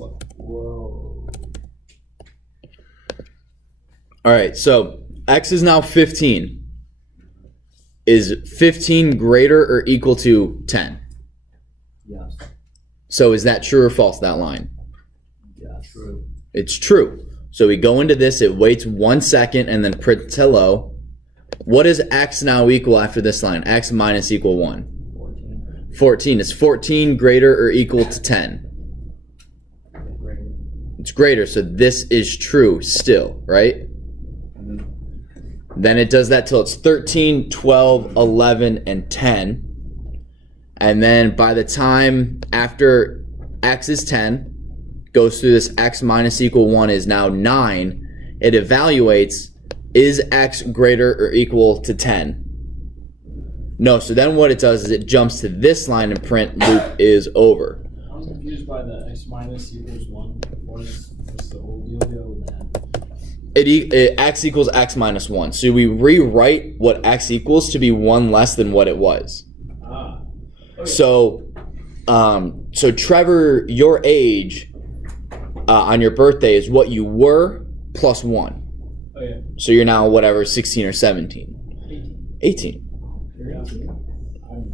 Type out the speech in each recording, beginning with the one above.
Whoa. All right, so x is now 15. Is 15 greater or equal to 10? Yes. So is that true or false, that line? Yes. True. It's true. So we go into this, it waits 1 second, and then print hello. What does x now equal after this line? X minus equal 1. 14. 14. Is 14 greater or equal to 10? Greater. It's greater, so this is true still, right? Then it does that till it's 13, 12, 11, and 10. And then by the time after x is 10, goes through this x minus equal 1 is now 9. It evaluates, is x greater or equal to 10? No, so then what it does is it jumps to this line and print loop is over. I was confused by the x minus equals 1. What's the whole deal with that? X equals x minus 1. So we rewrite what x equals to be 1 less than what it was. Ah. Okay. So Trevor, your age on your birthday is what you were plus 1. Oh, yeah. So you're now whatever, 16 or 17. 18. You're 18. I'm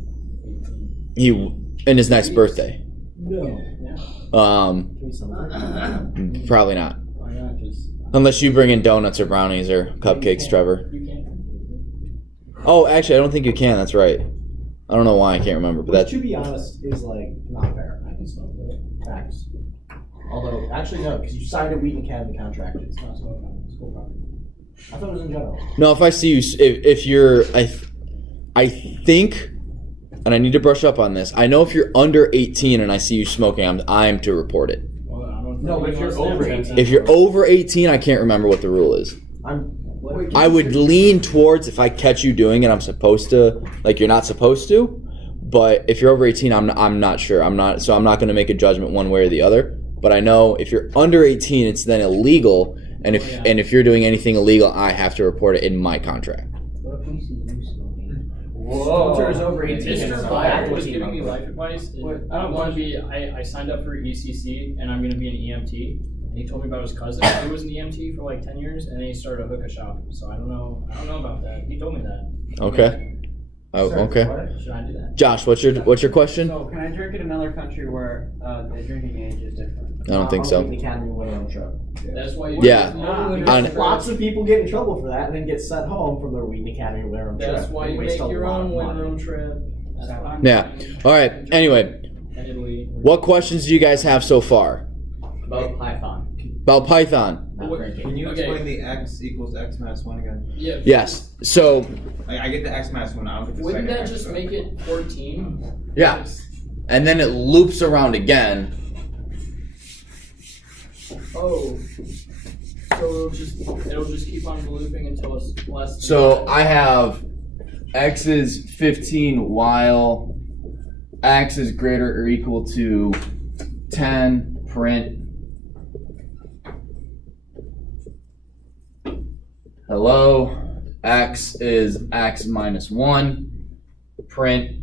18. He in his next birthday. No. Can we celebrate? Probably not. Why not just... Unless you bring in donuts or brownies or cupcakes, Trevor. You can't. Oh, actually, I don't think you can. That's right. I don't know why. I can't remember. But Which, that's to be honest, is like not fair. I can smoke it. Facts. Although, actually, no, because you signed a Wheaton Academy contract. It's not smoking. It's school property. I thought it was in general. no. If I see you, if you're, I think, and I need to brush up on this. I know if you're under 18 and I see you smoking, I'm to report it. Well, I don't No, but if you're know. over 18. If you're over 18, I can't remember what the rule is. I would lean towards if I catch you doing it, I'm supposed to, like you're not supposed to. But if you're over 18, I'm not sure. I'm not going to make a judgment one way or the other. But I know if you're under 18, it's then illegal. And if you're doing anything illegal, I have to report it in my contract. What if we see you smoking? Smoker is over 18. Mr. It's Fire not was 18 giving me months. life advice. And What? I don't want to be. I signed up for ECC and I'm going to be an EMT. And he told me about his cousin who was an EMT for like 10 years, and then he started a hookah shop. So I don't know about that. He told me that. Okay. Oh, okay. Should I do that? Josh, what's your question? So, can I drink in another country where the drinking age is different? I don't think On so. the Wheaton Academy winner on the truck. That's why you. Yeah. There's lots of people get in trouble for that and then get sent home from their Wheaton Academy winner on the truck. That's why They you waste make a your lot own of money. room trip. That's what I'm Yeah. doing. All right. Anyway, And Italy. what questions do you guys have so far About Python. about Python? Not What- drinking. Can you Okay. explain the x equals x minus 1 again? Yeah. Yes. So I get the x minus 1, I don't get the Wouldn't second that x, just so- make it 14? yeah, and then it loops around again. Oh. So it'll just keep on looping until it's less than So 10. I have x is 15 while x is greater or equal to 10. Print. Hello. X is x minus 1. Print.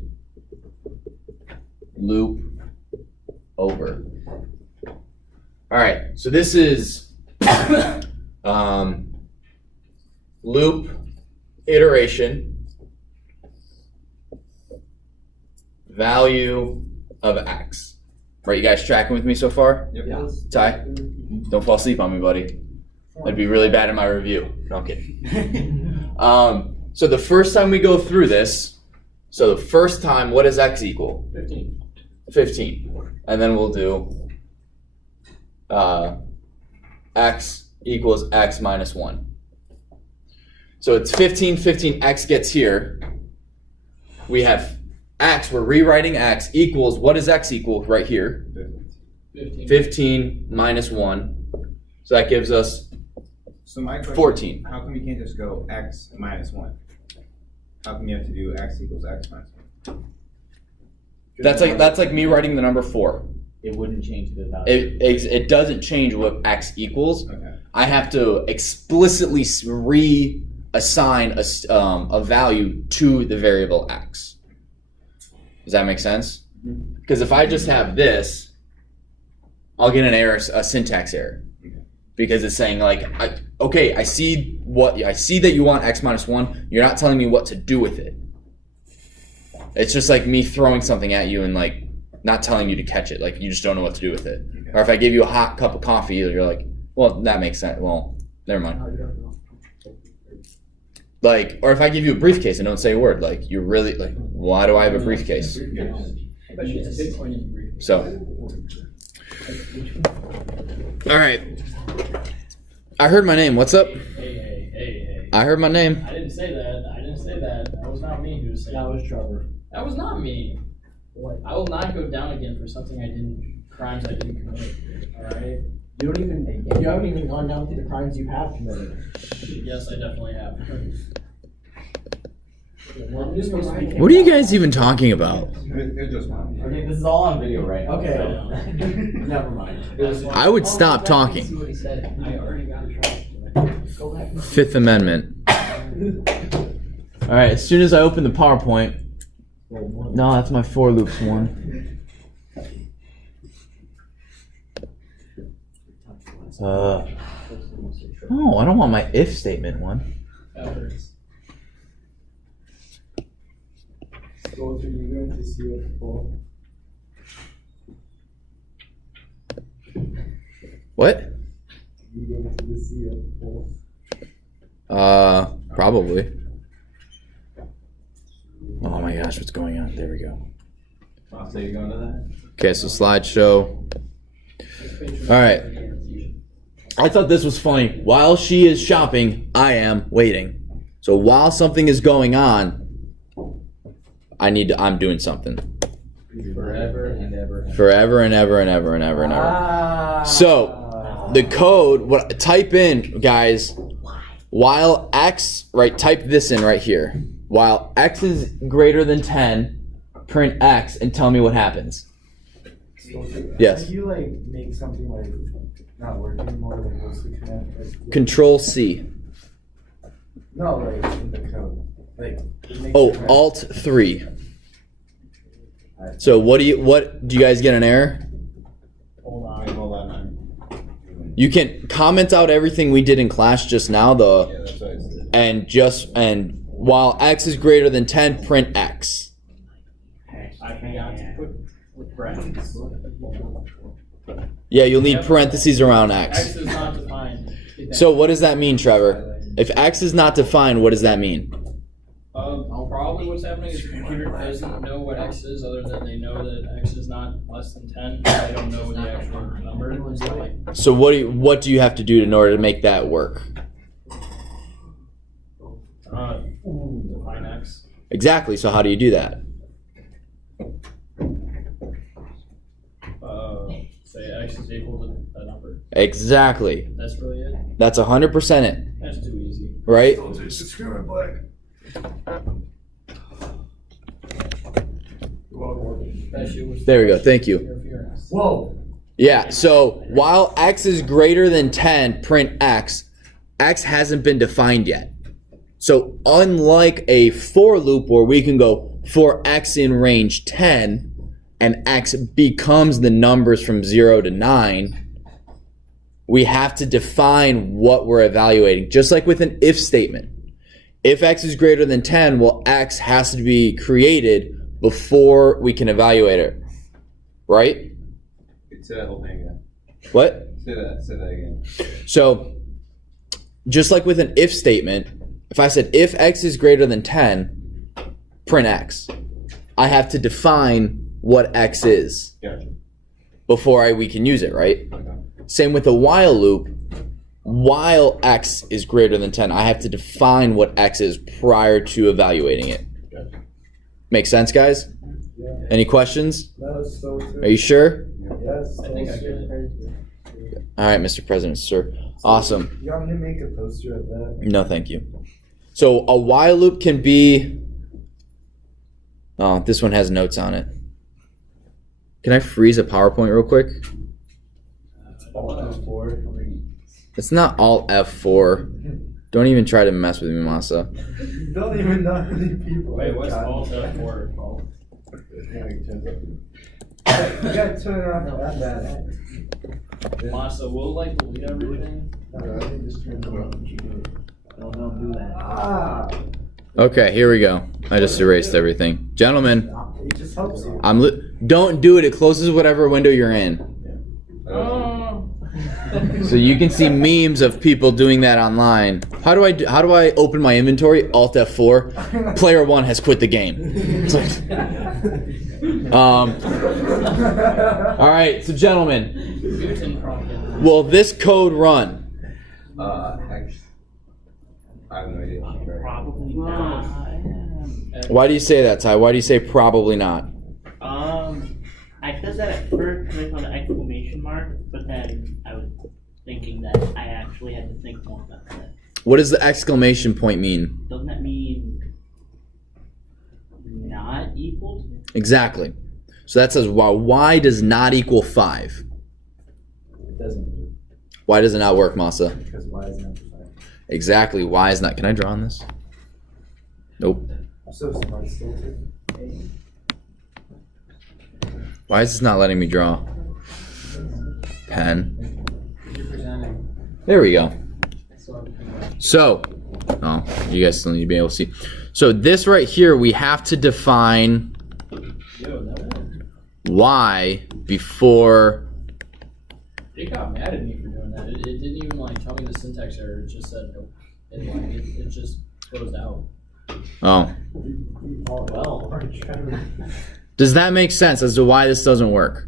Loop. Over. All right. So this is loop iteration value of x. Right, you guys tracking with me so far? Yep. Yeah. Ty, don't fall asleep on me, buddy. That'd be really bad in my review. No, I'm kidding. So the first time we go through this, so the first time, what does x equal? 15. 15. And then we'll do x equals x minus 1. So it's 15, 15, x gets here. We have x, we're rewriting x equals, what does x equal right here? 15. 15 minus 1. So that gives us So my question 14. How come you can't just go x minus 1? How come you have to do x equals x minus 1? That's like me writing the number 4. It wouldn't change the value. It doesn't change what x equals. Okay. I have to explicitly reassign a value to the variable x. Does that make sense? Because if I just have this I'll get an error, a syntax error, because it's saying like, I see that you want x minus 1. You're not telling me what to do with it. It's just like me throwing something at you and like not telling you to catch it. Like you just don't know what to do with it. Okay. Or if I give you a hot cup of coffee, you're like, well, that makes sense. Well, never mind. Like, or if I give you a briefcase and don't say a word, like you're really like, why do I have a briefcase? I bet you it's Bitcoin in brief. So, all right. I heard my name. What's up? Hey. I heard my name. I didn't say that. That was not me who said That was Trevor. That was not me. I will not go down again for something crimes I didn't commit. Alright? You haven't even gone down through the crimes you have committed. Yes, I definitely have. What are you guys even talking about? It's just one. Okay, this is all on video right now. Okay. I Never mind. I would stop talking. See what he said. I already got it. Go back. Fifth Amendment. All right. As soon as I open the PowerPoint. No, that's my for loops one. No, I don't want my if statement one. That hurts. So are you going to see it for? What? You going to see it for? Probably. Oh my gosh, what's going on? There we go. I'll say you going to that. Okay, so slideshow. All right. I thought this was funny. While she is shopping, I am waiting. So while something is going on, I'm doing something. Forever and ever. Forever and ever and ever and ever and ever. So the code, type in, guys, while x, right, type this in right here. While x is greater than 10, print x and tell me what happens. Yes. If you like make something like not work anymore, like what's the command? Like, Control C. no, like in the code. Like it makes Oh, the command- Alt 3. So what do you guys get an error? Hold on. Hold on. You can comment out everything we did in class just now, Yeah, that's what I said. and while x is greater than 10, print x. I forgot to put brackets. Yeah, you'll need parentheses around X x. is not defined. So what does that mean, Trevor? If x is not defined, what does that mean? Probably what's happening is the computer doesn't know what x is, other than they know that x is not less than 10. They don't know the actual number. So like, So what do you have to do in order to make that work? define x. Exactly. So how do you do that? Say x is equal to that number. Exactly. That's really it. That's 100% it, That's too easy. right? That shit was There we go. Thank you. interference. Whoa. Yeah, so while x is greater than 10, print x. X hasn't been defined yet. So unlike a for loop where we can go for x in range 10 and x becomes the numbers from 0 to 9, we have to define what we're evaluating. Just like with an if statement. If x is greater than 10, well, x has to be created before we can evaluate it. Right? Say that whole thing again. What? Say that again. So, just like with an if statement, if I said if x is greater than 10, print x, I have to define what x is Gotcha. before we can use it, right? Okay. Same with the while loop. While x is greater than 10, I have to define what x is prior to evaluating it. Gotcha. Make sense, guys? Yeah. Any questions? That was so true. Are you sure? Yes. I think I get it. All right, Mr. President, sir. Awesome. You want me to make a poster of that? No, thank you. So a while loop can be. Oh, this one has notes on it. Can I freeze a PowerPoint real quick? It's not Alt F4. Don't even try to mess with me, Masa. You don't even know how many people. Wait, what's got Alt it. F4? You gotta turn it off that bad. Masa, will like delete everything? Don't do that. Ah, Okay, here we go. I just erased everything. Gentlemen, it just helps you. don't do it. It closes whatever window you're in. Oh. So you can see memes of people doing that online. How do I open my inventory? Alt F4. Player 1 has quit the game. It's like, all right, so gentlemen, Mutant prompted. will this code run? X. I have no idea. Probably not. Why do you say that, Ty? Why do you say probably not? I said that at first because on the exclamation mark, but then I was thinking that I actually had to think more about that. What does the exclamation point mean? Doesn't that mean not equal to? Exactly. So that says y does not equal 5. It doesn't, Why does it not work, Masa? because why is that? Exactly. Why is not? Can I draw on this? Nope. I'm so smart still too. Why is this not letting me draw? Pen. You're presenting. There we go. So, So, oh, you guys still need to be able to see. So this right here, we have to define Yo, that one. y before. It got mad at me for doing that. It didn't even like tell me the syntax error. It just said nope. It just closed out. Oh, Oh well. does that make sense as to why this doesn't work?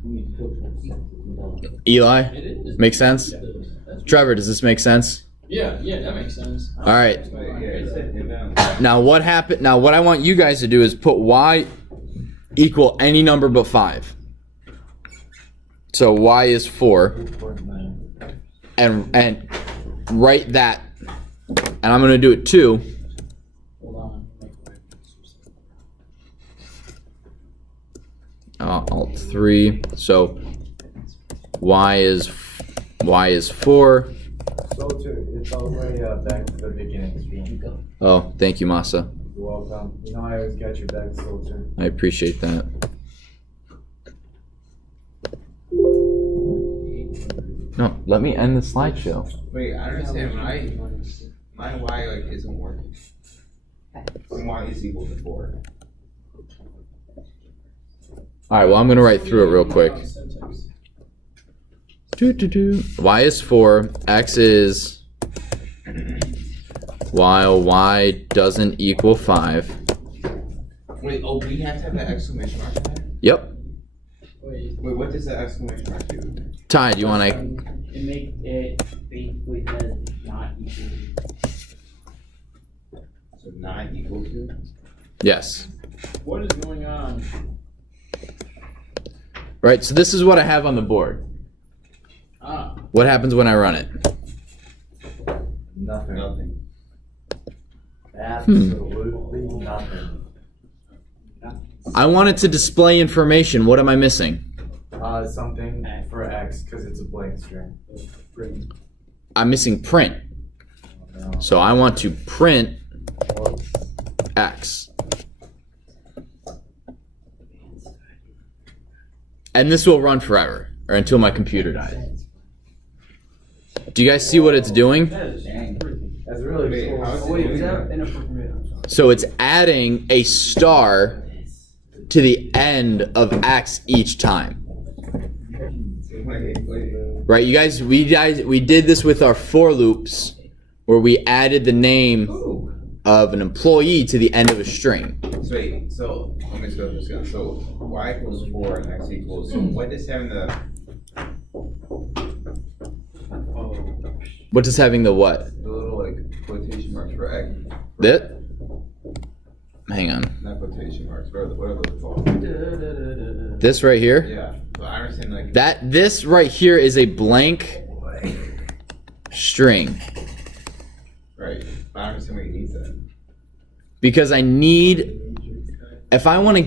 Eli, It is. make sense? That's- Trevor, does this make sense? Yeah, that makes sense. All right. Wait, yeah, it said inbound. Now what happened? Now what I want you guys to do is put y equal any number but 5. So y is 4, and write that, and I'm gonna do it too. Hold on. Alt 3. So y is 4. So it's all the way back to the beginning screen. Oh, thank you, Masa. You're welcome. You know I always got your back, Soldier. I appreciate that. No, let me end the slideshow. Wait, I don't understand. My y like isn't working. Y is equal to 4. All right. Well, I'm gonna write through it real quick. Syntax. Y is 4. X is while y doesn't equal 5. Wait, oh, we have to have the exclamation mark in there? Yep. Wait. Wait, what does the exclamation mark do? Ty, do you want to? It makes it basically says not equal to. So not equal to? Yes. What is going on? Right. So this is what I have on the board. Ah. What happens when I run it? Nothing. Nothing. Absolutely nothing. I want it to display information. What am I missing? Something for X because it's a blank string. I'm missing print. No. So I want to print X. And this will run forever, or until my computer dies. Do you guys see what it's doing? That's really Wait, cool. how is it wait, doing is that that? inappropriate? I'm sorry. So it's adding a star to the end of X each time. Wait. Right, you guys, we did this with our for loops, where we added the name of an employee to the end of a string. So wait, so let me just go through this again. So y equals 4 and x equals. So what does having the What does having the what? the little like quotation marks for x? That? Hang on. Not quotation marks. What are those called? This right here? Yeah, but I understand like This right here is a blank string. right. But I understand what you need that. Because I need, if I want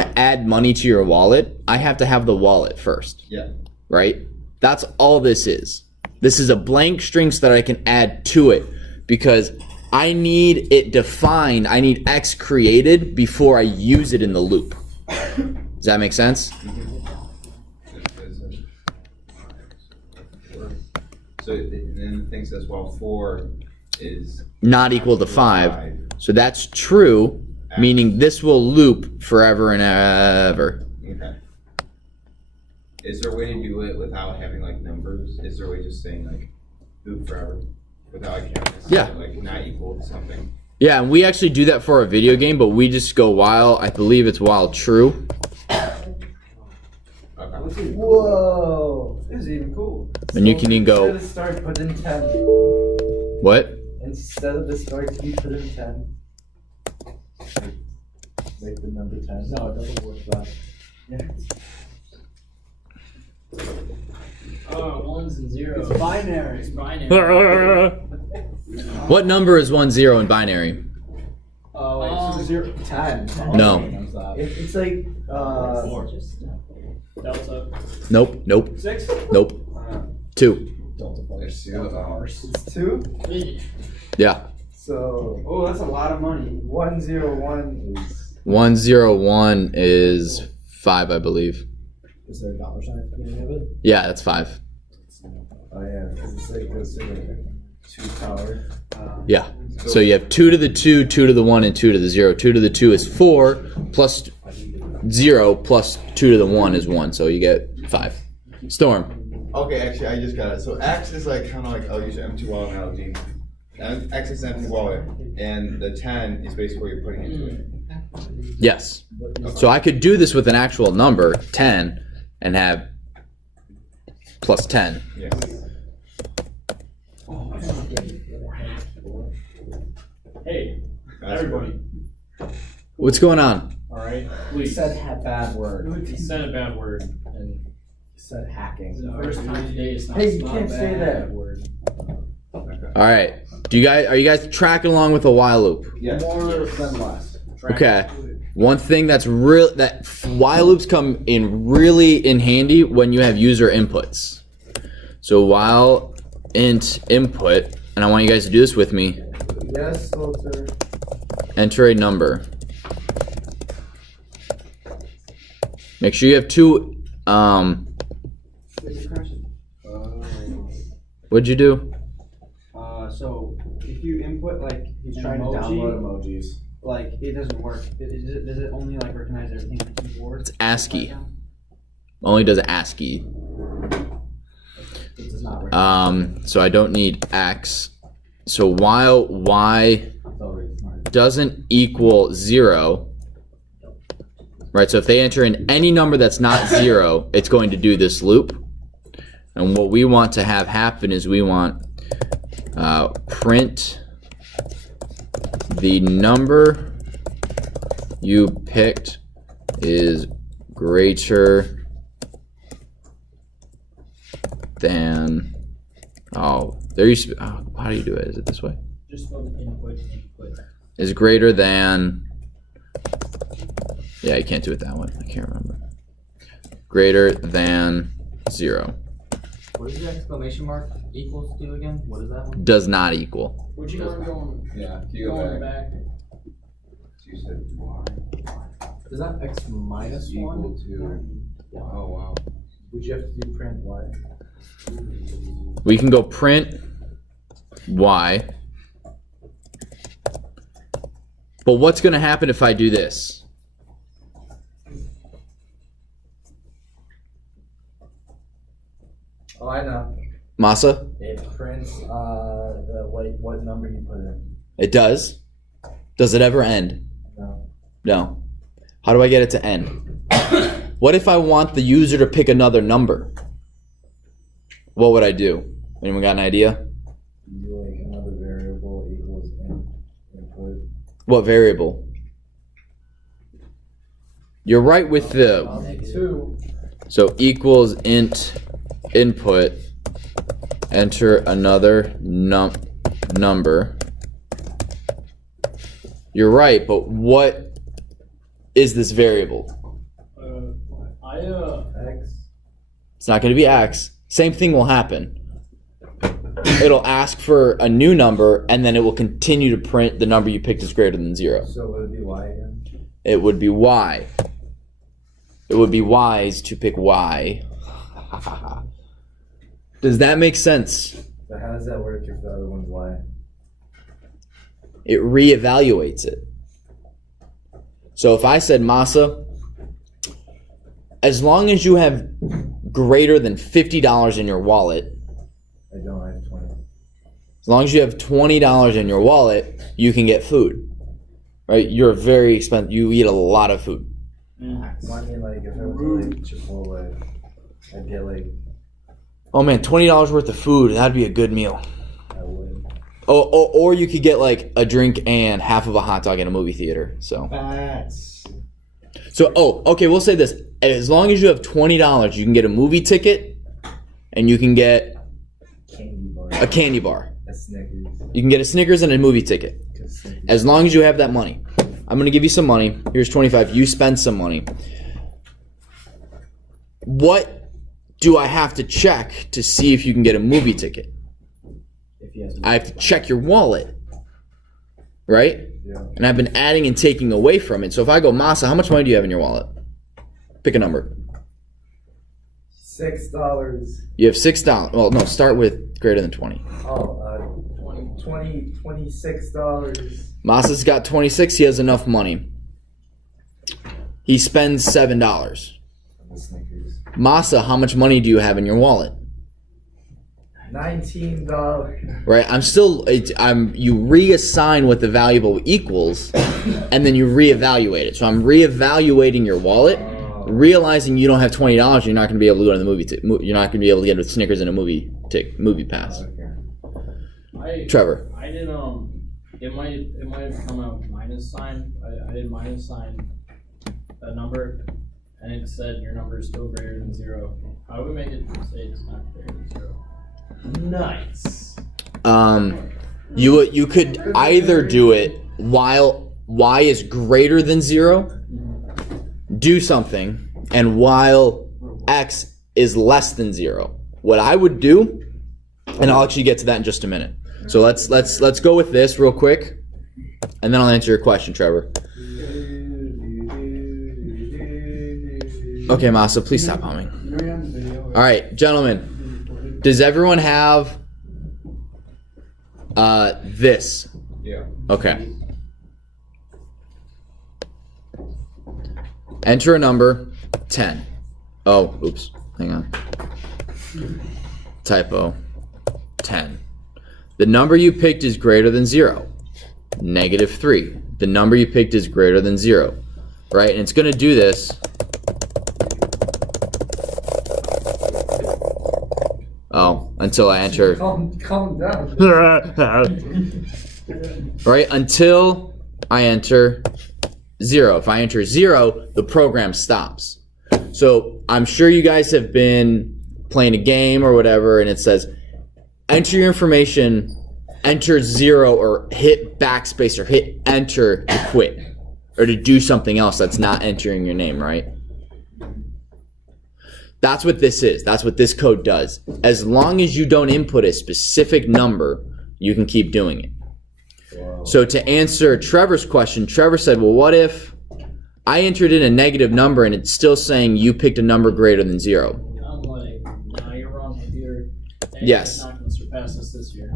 to add money to your wallet, I have to have the wallet first. Yeah. Right? That's all this is. This is a blank string so that I can add to it, because I need it defined. I need X created before I use it in the loop. Does that make sense? So and then the thing says, well, 4 is Not equal to 5. So that's true, meaning this will loop forever and ever. Okay. Is there a way to do it without having like numbers? Is there a way just saying like loop forever without like having to say, Yeah. like not equal to something? Yeah, and we actually do that for a video game, but we just go while, I believe it's while true. Okay. Whoa, this is even cool. And you can even go- Instead of start, put in 10. What? Instead of the start to be put in 10. Like the number 10. No, it doesn't work that. Oh, ones and zeros. It's binary. It's binary. What number is 1 0 in binary? Oh, wait, so 0, 10. No. It's like, Delta. Nope, nope, 6? nope. 2. Delta There's plus. 2. it's 2. Yeah. So, Oh, that's a lot of money. 101 is. 1 0 1 is 5, I believe. Is there a dollar sign at the beginning of it? Yeah, that's 5. Oh, yeah, because it's like goes to the 2 power. Yeah. So you have 2 to the 2, 2 to the 1, and 2 to the 0. 2 to the 2 is 4, plus 0 plus 2 to the 1 is 1, so you get 5. Storm. Okay, actually, I just got it. So X is like kind of like, I'll use an empty wallet analogy. And X is an empty wallet, and the 10 is basically what you're putting into it. Yes. So I could do this with an actual number, 10, and have plus 10. Yes. Hey, That's everybody. What's going on? Alright, You please. said bad word. You said a bad word, and You said hacking. the first time today is not Hey, you not can't a say bad that. word. All right. Are you guys tracking along with the while loop? Yes. More than less. Okay. One thing that while loops come in handy when you have user inputs. So while int input, and I want you guys to do this with me, Yes, filter. enter a number. Make sure you have 2. What'd you do? So if you input like He's an trying to emoji, download emojis. like it doesn't work. Does it only like recognize everything on the keyboard? It's ASCII. Only does ASCII. It does not work. So I don't need X. So while Y doesn't equal 0, right? So if they enter in any number that's not 0, it's going to do this loop. And what we want to have happen is we want print the number you picked is greater than, there used to be, how do you do it? Is it this way? Just spell the input. Is greater than, yeah, you can't do it that way. I can't remember. Greater than 0. What does the exclamation mark equals do again? What is that one? Does not equal. Would you want going, Yeah. Do you go going back? back? You said Y Is that x minus equal 1? to. Oh wow. Would you have to do print y? We can go print Y. But what's going to happen if I do this? Oh, I know. Masa? It prints what number you put in. It does. Does it ever end? No. No. How do I get it to end? What if I want the user to pick another number? What would I do? Anyone got an idea? You do like another variable equals input. What variable? You're right with the, 2. so equals int input, enter another number. You're right, but what is this variable? X. It's not going to be X. Same thing will happen. It'll ask for a new number, and then it will continue to print the number you picked is greater than 0. So would it be Y again? It would be Y. It would be wise to pick Y. Does that make sense? But how does that work if the other ones lie? It reevaluates it. So if I said, Masa, as long as you have greater than $50 in your wallet, I don't have 20. as long as you have $20 in your wallet, you can get food. Right? You're very expensive. You eat a lot of food. Well, I mean, like, if I went to, like, Chipotle, I'd get, like, Oh man, $20 worth of food. That'd be a good meal. I would. Or you could get like a drink and half of a hot dog in a movie theater. So Facts. okay, we'll say this. As long as you have $20, you can get a movie ticket and you can get Candy bar. a candy bar. A Snickers. You can get a Snickers and a movie ticket. As long as you have that money. I'm going to give you some money. Here's 25. You spend some money. What do I have to check to see if you can get a movie ticket? If he has I have to check your wallet. Right? Yeah. And I've been adding and taking away from it. So if I go, Masa, how much money do you have in your wallet? Pick a number. $6. You have $6. Well, no, start with greater than 20. Oh, $26. Masa's got 26. He has enough money. He spends $7. The Snickers. Masa, how much money do you have in your wallet? $19. Right? You reassign what the valuable equals, and then you reevaluate it. So I'm reevaluating your wallet, realizing you don't have $20. You're not going to be able to go to the movie. You're not going to be able to get a Snickers and a movie pass. Trevor. I did it might have come out minus sign. I did minus sign a number, and it said your number is still greater than 0. How do we make it say it's not greater than 0? Nice. You could either do it while y is greater than 0, do something, and while x is less than 0. What I would do, and I'll actually get to that in just a minute. So let's go with this real quick, and then I'll answer your question, Trevor. Okay, Masa, please stop humming. All right, gentlemen, does everyone have this? Yeah. Okay. Enter a number, 10. Oh, oops, hang on. Typo, 10. The number you picked is greater than 0. -3. The number you picked is greater than 0. Right? And it's going to do this. Oh, until I enter. Calm down. Right? Until I enter 0. If I enter 0, the program stops. So I'm sure you guys have been playing a game or whatever, and it says, enter your information, enter 0, or hit backspace, or hit enter to quit, or to do something else that's not entering your name, right? That's what this is. That's what this code does. As long as you don't input a specific number, you can keep doing it. Wow. So to answer Trevor's question, Trevor said, well, what if I entered in a negative number and it's still saying you picked a number greater than 0? I'm like, nah, you're wrong, computer. Yes. It's not going to surpass us this year.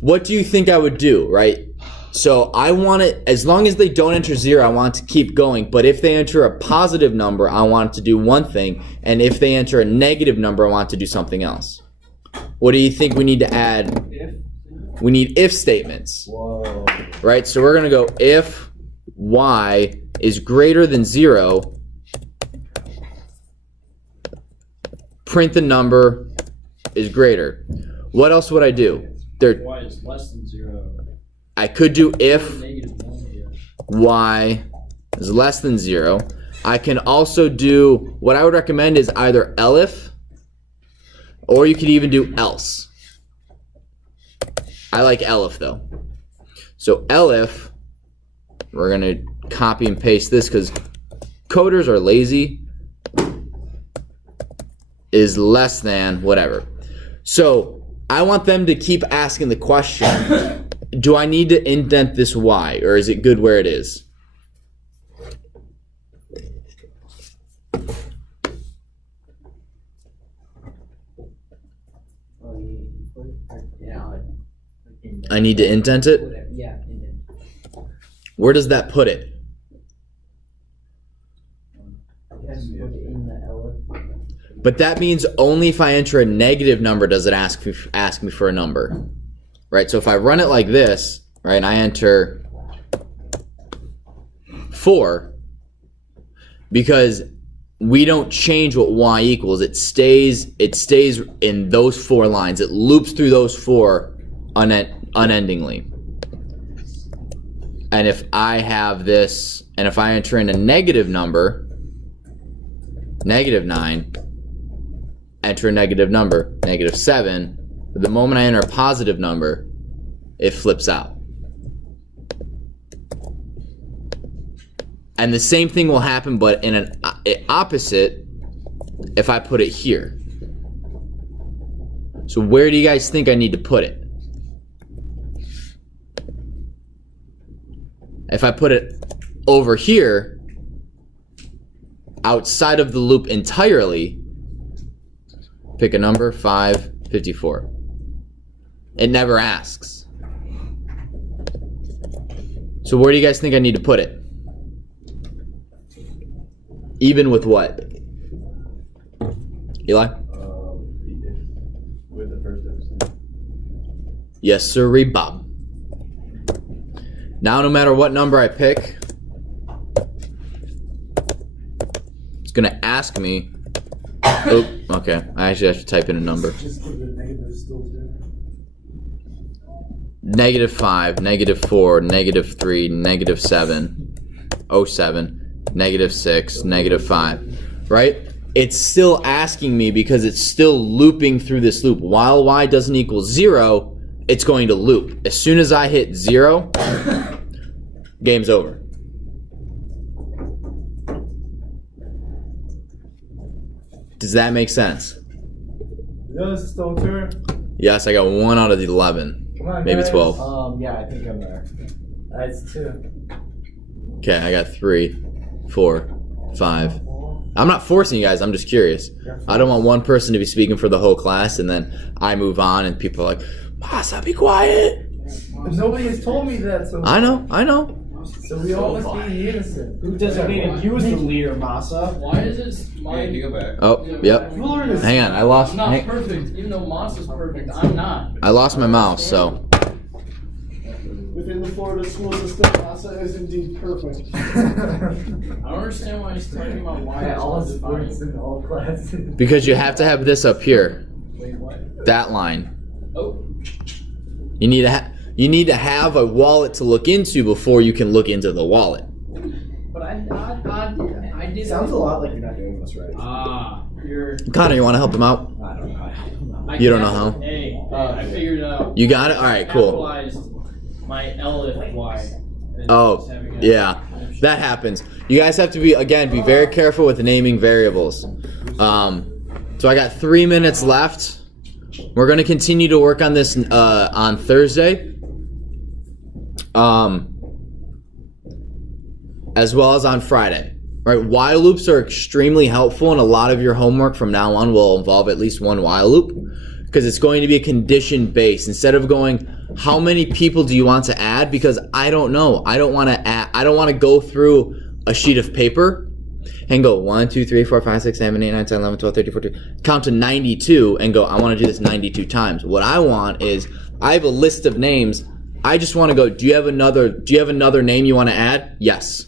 What do you think I would do, right? So I want it, as long as they don't enter 0, I want it to keep going. But if they enter a positive number, I want it to do one thing. And if they enter a negative number, I want it to do something else. What do you think we need to add? We need if statements. Whoa. Right? So we're going to go if y is greater than 0, print the number is greater. What else would I do? Y is less than 0. I could do if -1, yeah. y is less than 0. I can also do, what I would recommend is either elif, or you could even do else. I like elif though. So elif, we're going to copy and paste this because coders are lazy, is less than whatever. So I want them to keep asking the question, do I need to indent this y, or is it good where it is? I need to indent it. Whatever, yeah, and then Where does that put it? Yes, put it in the L. But that means only if I enter a negative number does it ask me for a number, right? So if I run it like this, right, and I enter 4, because we don't change what y equals. It stays in those 4 lines. It loops through those 4 unendingly. And if I have this, and if I enter in a negative number, -9, enter a negative number, -7, but the moment I enter a positive number, it flips out. And the same thing will happen, but in an opposite, if I put it here. So where do you guys think I need to put it? If I put it over here, outside of the loop entirely, pick a number, 5, 54. It never asks. So where do you guys think I need to put it? Even with what? Eli? With the first episode. Yes, sir, Bob. Now, no matter what number I pick, it's gonna ask me. Oh, okay. I actually have to type in a number. Just put the negative still too. -5, -4, -3, -7, 07, -6, -5, right? It's still asking me because it's still looping through this loop. While y doesn't equal 0, it's going to loop. As soon as I hit 0, game's over. Does that make sense? Yes, still turn. Yes, I got 1 out of the 11. Come on, Maybe guys. 12. Yeah, I think I'm there. That's 2. Okay, I got 3, 4, 5. I'm not forcing you guys, I'm just curious. I don't want one person to be speaking for the whole class and then I move on and people are like, Masa, be quiet. But nobody has told me that, so I know. so we all must be innocent. Who designated you as the leader, Masa? Why is it my? Yeah, you go back. Oh, yep. Hang on, I lost I'm not perfect, even though Moss is perfect. I'm not. I lost my mouse, so Within the Florida school system, Masa is indeed perfect. I don't understand why he's talking about why Yeah, it's all all sports defined. in all classes. because you have to have this up here, Wait, what? that line. Oh, You need to have a wallet to look into before you can look into the wallet. but I did. Sounds a lot like you're not doing this right. Ah, you're. Connor, you want to help him out? I don't know. You don't know how? Hey, I figured it out. You got it? All right, cool. Capitalized my Elif Y. and Oh, just having a- yeah. That happens. You guys have to be very careful with naming variables. So I got 3 minutes left. We're going to continue to work on this on Thursday. As well as on Friday. Right? While loops are extremely helpful, and a lot of your homework from now on will involve at least one while loop, because it's going to be a condition based. Instead of going, how many people do you want to add? Because I don't know. I don't want to go through a sheet of paper and go 1, 2, 3, 4, 5, 6, 7, 8, 9, 10, 11, 12, 13, 14, count to 92 and go, I want to do this 92 times. What I want is, I have a list of names. I just want to go, do you have another name you want to add? Yes.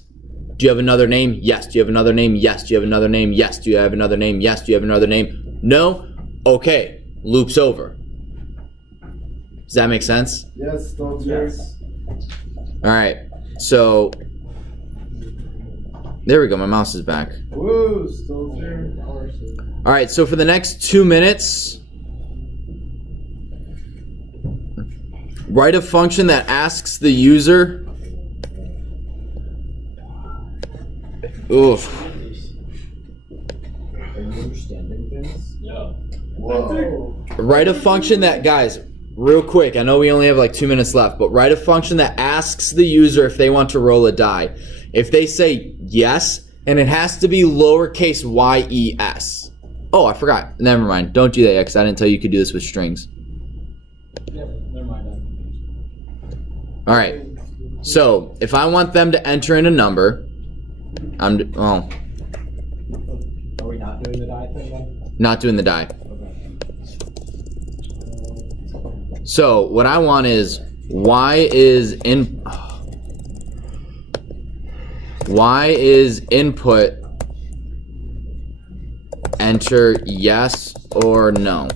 Do you have another name? Yes. Do you have another name? Yes. Do you have another name? Yes. Do you have another name? Yes. Do you have another name? No? Okay. Loop's over. Does that make sense? Yes, still turn. Yes. All right. So there we go. My mouse is back. Woo, still turn. All right. So for the next 2 minutes, write a function that asks the user. Oof. Are you understanding things? Yeah. Whoa. Write a function that, guys, real quick, I know we only have like 2 minutes left, but write a function that asks the user if they want to roll a die. If they say yes, and it has to be lowercase y-e-s. Oh, I forgot. Never mind. Don't do that yet, because I didn't tell you could do this with strings. Never mind. All right. So if I want them to enter in a number, Are we not doing the die thing then? not doing the die. Okay. So what I want is y is input, enter yes or no.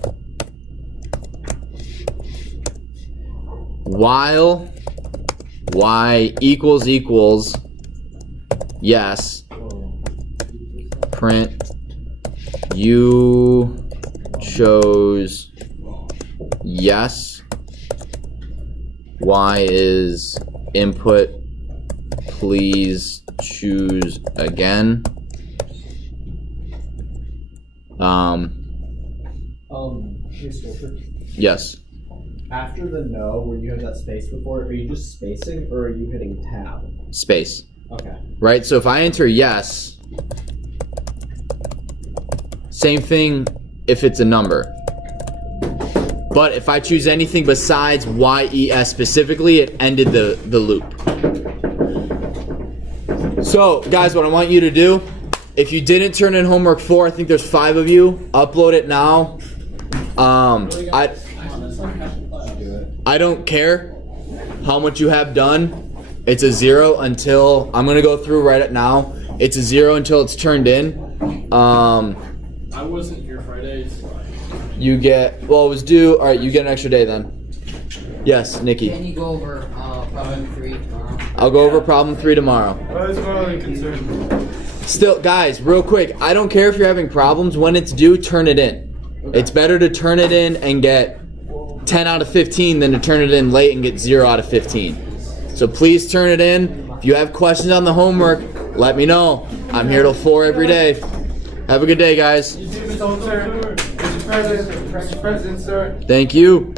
While y equals yes, print you chose yes, y is input, please choose again. Hey, Sculptor. Yes, After the no, where you had that space before, are you just spacing or are you hitting tab? space. Okay. Right? So if I enter yes, same thing if it's a number. But if I choose anything besides YES specifically, it ended the loop. So, guys, what I want you to do, if you didn't turn in homework 4, I think there's 5 of you, upload it now. I don't care how much you have done. It's a 0 until, I'm gonna go through right now. It's a 0 until it's turned in. I wasn't here Friday, so You get, well, it was due. All right, you get an extra day then. Yes, Nikki. Can you go over problem 3 tomorrow? I'll go over problem 3 tomorrow. That's my only concern. Still, guys, real quick, I don't care if you're having problems. When it's due, turn it in. It's better to turn it in and get 10 out of 15 than to turn it in late and get 0 out of 15. So please turn it in. If you have questions on the homework, let me know. I'm here till 4 every day. Have a good day, guys. Mr. President, sir. Thank you.